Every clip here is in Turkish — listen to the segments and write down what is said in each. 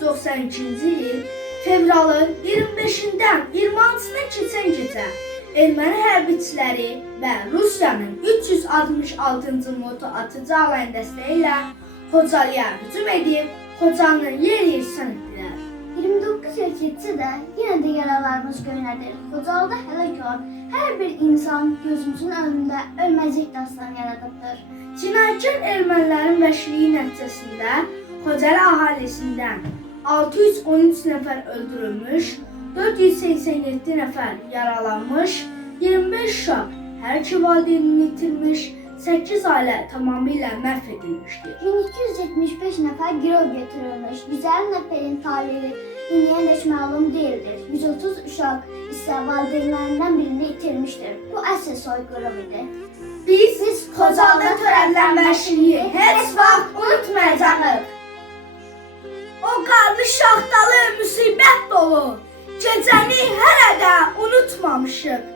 1992-ci il fevralın 25-dən 26-sına keçən gecə erməni hərbiçiləri və Rusiyanın 366-cı moto atıcı alayın dəstəyi ilə Xocalıya hücum edib Xocalını yer-yersən etdilər. 29 yıl geçse de yine de yaralarımız göynədir. Xocalıda həlak olan hər bir insan gözümüzün önündə ölməzlik dastanı yaradıbdır. Cinayətkar ermənilərin vəhşiliyi nəticəsində Xocalı əhalisindən 613 nəfər öldürülmüş, 487 nəfər yaralanmış, 25 uşaq hər iki valideynini itirmiş, 8 ailə tamamilə məhv edilmişdir. 1275 nəfər girov götürülmüş. 150 nəfərin taleyi indiyə dək məlum deyildir. 130 uşaq isə valideynlərindən birini itirmişdir. Bu əsl soyqırım idi. Biz, biz Xocalıda törədilən vəhşiliyi heç vaxt unutmayacağıq. O qanlı şaxtalı müsibət dolu gecəni hələ də unutmamışıq.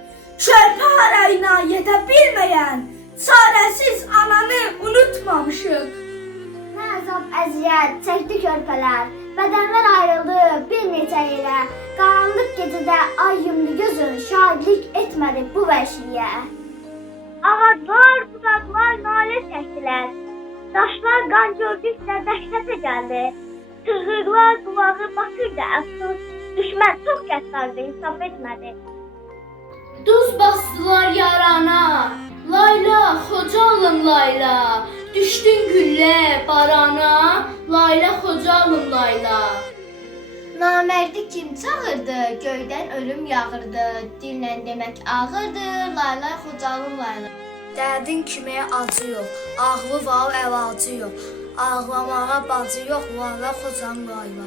Körpə harayına yetə bilməyən çarəsiz ananı unutmamışıq. Nə əzab, əziyyət çəkdi körpələr. Bədənlər ayrıldı bir neçə ilə. Qaranlıq gecədə ay yumdu gözün şahidlik etmədi bu vəhşiliyə. Ağaclar, budaqlar nalə çəkdilər. Daşlar qan gördükcə dəhşətə gəldi. Tırğıqlar qulağı batırdı əfsus. Düşmən çox qəddardı, hesab etmədi. Duz bastılar yarana, layla, xocalım layla. Düşdün güllə barana, layla, xocalım layla. Namərdi kim çağırdı? Göydən ölüm yağırdı. Dillə demək ağırdı. Laylay xocalım layla. Dərdin kimi acı yox, ağlı var əvacı yox. Ağlamağa bacı yox, lara xocam layla.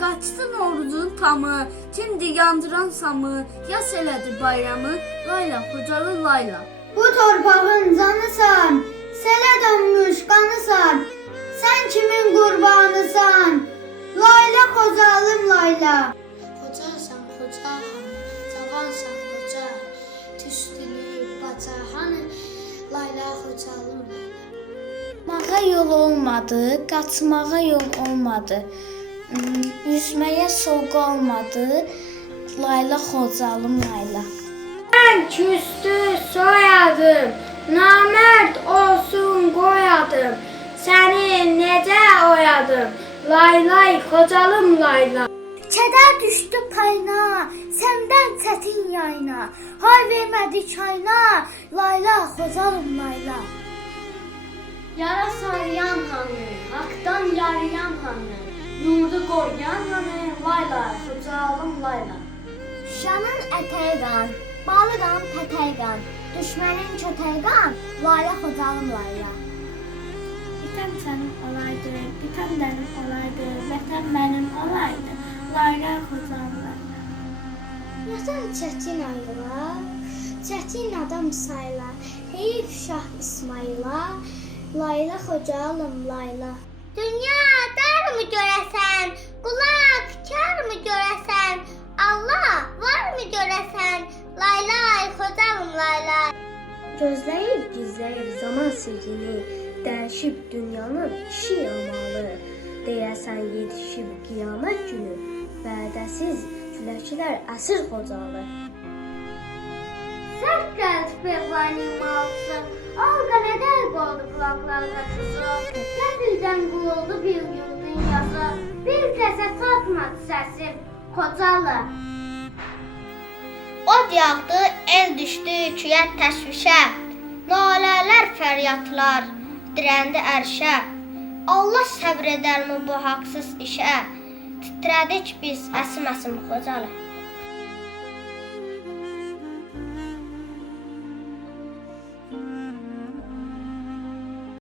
Qaçdı Novruzun tamı, kimdi yandıran samı, yas elədi bayramı, layla, xocalı layla. Bu torpağın canısan, selə dönmüş qanısan. Sən kimin qurbanısan? Layla xocalım layla. Hanı, layla xocalım. Mağa yol olmadı, qaçmağa yol olmadı. Hmm, Üzməyə soğuk olmadı. Layla Xocalım Layla. Mən küstü soyadım, namərd olsun qoyadım. Səni necə oyadım? Laylay Xocalım layla. Kədər düşdü payına, səndən çətin yayına. Hay vermədi çayına, layla xocalım layla. Yara sarıyan hanı, haqdan yarayan hanı, yurdu qoruyan hanı, layla, xocalım layla. Şanın ətəyi qan, balı qan, pətəyi qan. Düşmənin çötəyi qan, layla xocalım layla. Bitən sənin olaydı, bitən mənim olaydı, vətən mənim olaydı. Yatan çətin ayıla, çətin adam sayla. Heyif şah İsmaila, layla xocalım layla. Dünya dar mı görəsən, qulaq kar mı görəsən, Allah var mı görəsən, layla xocalım layla. Gözləyib gizləyib zaman sirrini, dəyişib dünyanın işi amalı. Deyəsən yetişib qiyamət günü, vədəsiz küləklər əsir xocalı. Sərt qəlb pehvani malsı, Alqa nədər qoldu qulaqlarda kızı, Qəfildən qululdu bir gün dünyası, Bir kəsə çatmadı səsim, Xocalı. Od yağdı, el düşdü küyə təşvişə. Nalələr, fəryadlar dirəndi ərşə. Allah səbr edərmi bu haqsız işə? Titrədik biz əsim-əsim Xocalı.